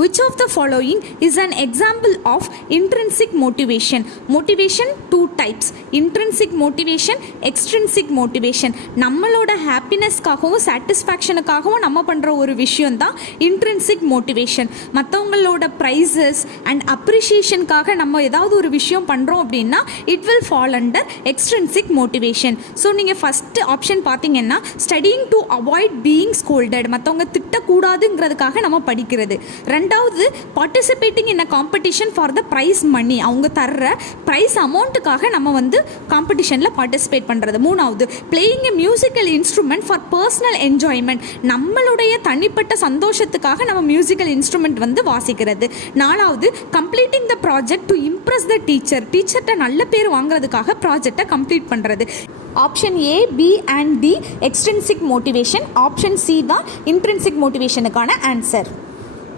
which of the following is an example of intrinsic motivation? Motivation two types, intrinsic motivation, extrinsic motivation. நம்மளோட ஹாப்பினஸ்க்காகவும் சாட்டிஸ்ஃபேக்ஷனுக்காகவும் நம்ம பண்ணுற ஒரு விஷயம் தான் இன்ட்ரின்சிக் மோட்டிவேஷன். மற்றவங்களோட ப்ரைஸஸ் அண்ட் அப்ரிஷியேஷனுக்காக நம்ம ஏதாவது ஒரு விஷயம் பண்ணுறோம் அப்படின்னா it will fall under extrinsic motivation. So நீங்கள் ஃபஸ்ட்டு ஆப்ஷன் பார்த்தீங்கன்னா studying to avoid being scolded, மற்றவங்க திட்டக்கூடாதுங்கிறதுக்காக நம்ம படிக்கிறது. ரெண்டாவது participating in a competition for the prize money, அவங்க தர்ற ப்ரைஸ் அமௌண்ட்டுக்காக நம்ம வந்து காம்படிஷனில் பார்ட்டிசிபேட் பண்ணுறது. மூணாவது playing a musical instrument for personal enjoyment, நம்மளுடைய தனிப்பட்ட சந்தோஷத்துக்காக நம்ம மியூசிக்கல் இன்ஸ்ட்ருமெண்ட் வந்து வாசிக்கிறது. நாலாவது completing the project to impress the teacher, டீச்சர்கிட்ட நல்ல பேர் வாங்குறதுக்காக ப்ராஜெக்டை கம்ப்ளீட் பண்ணுறது. Option A, B and D extrinsic motivation, option C தான் இன்ட்ரின்சிக் மோட்டிவேஷனுக்கான ஆன்சர்.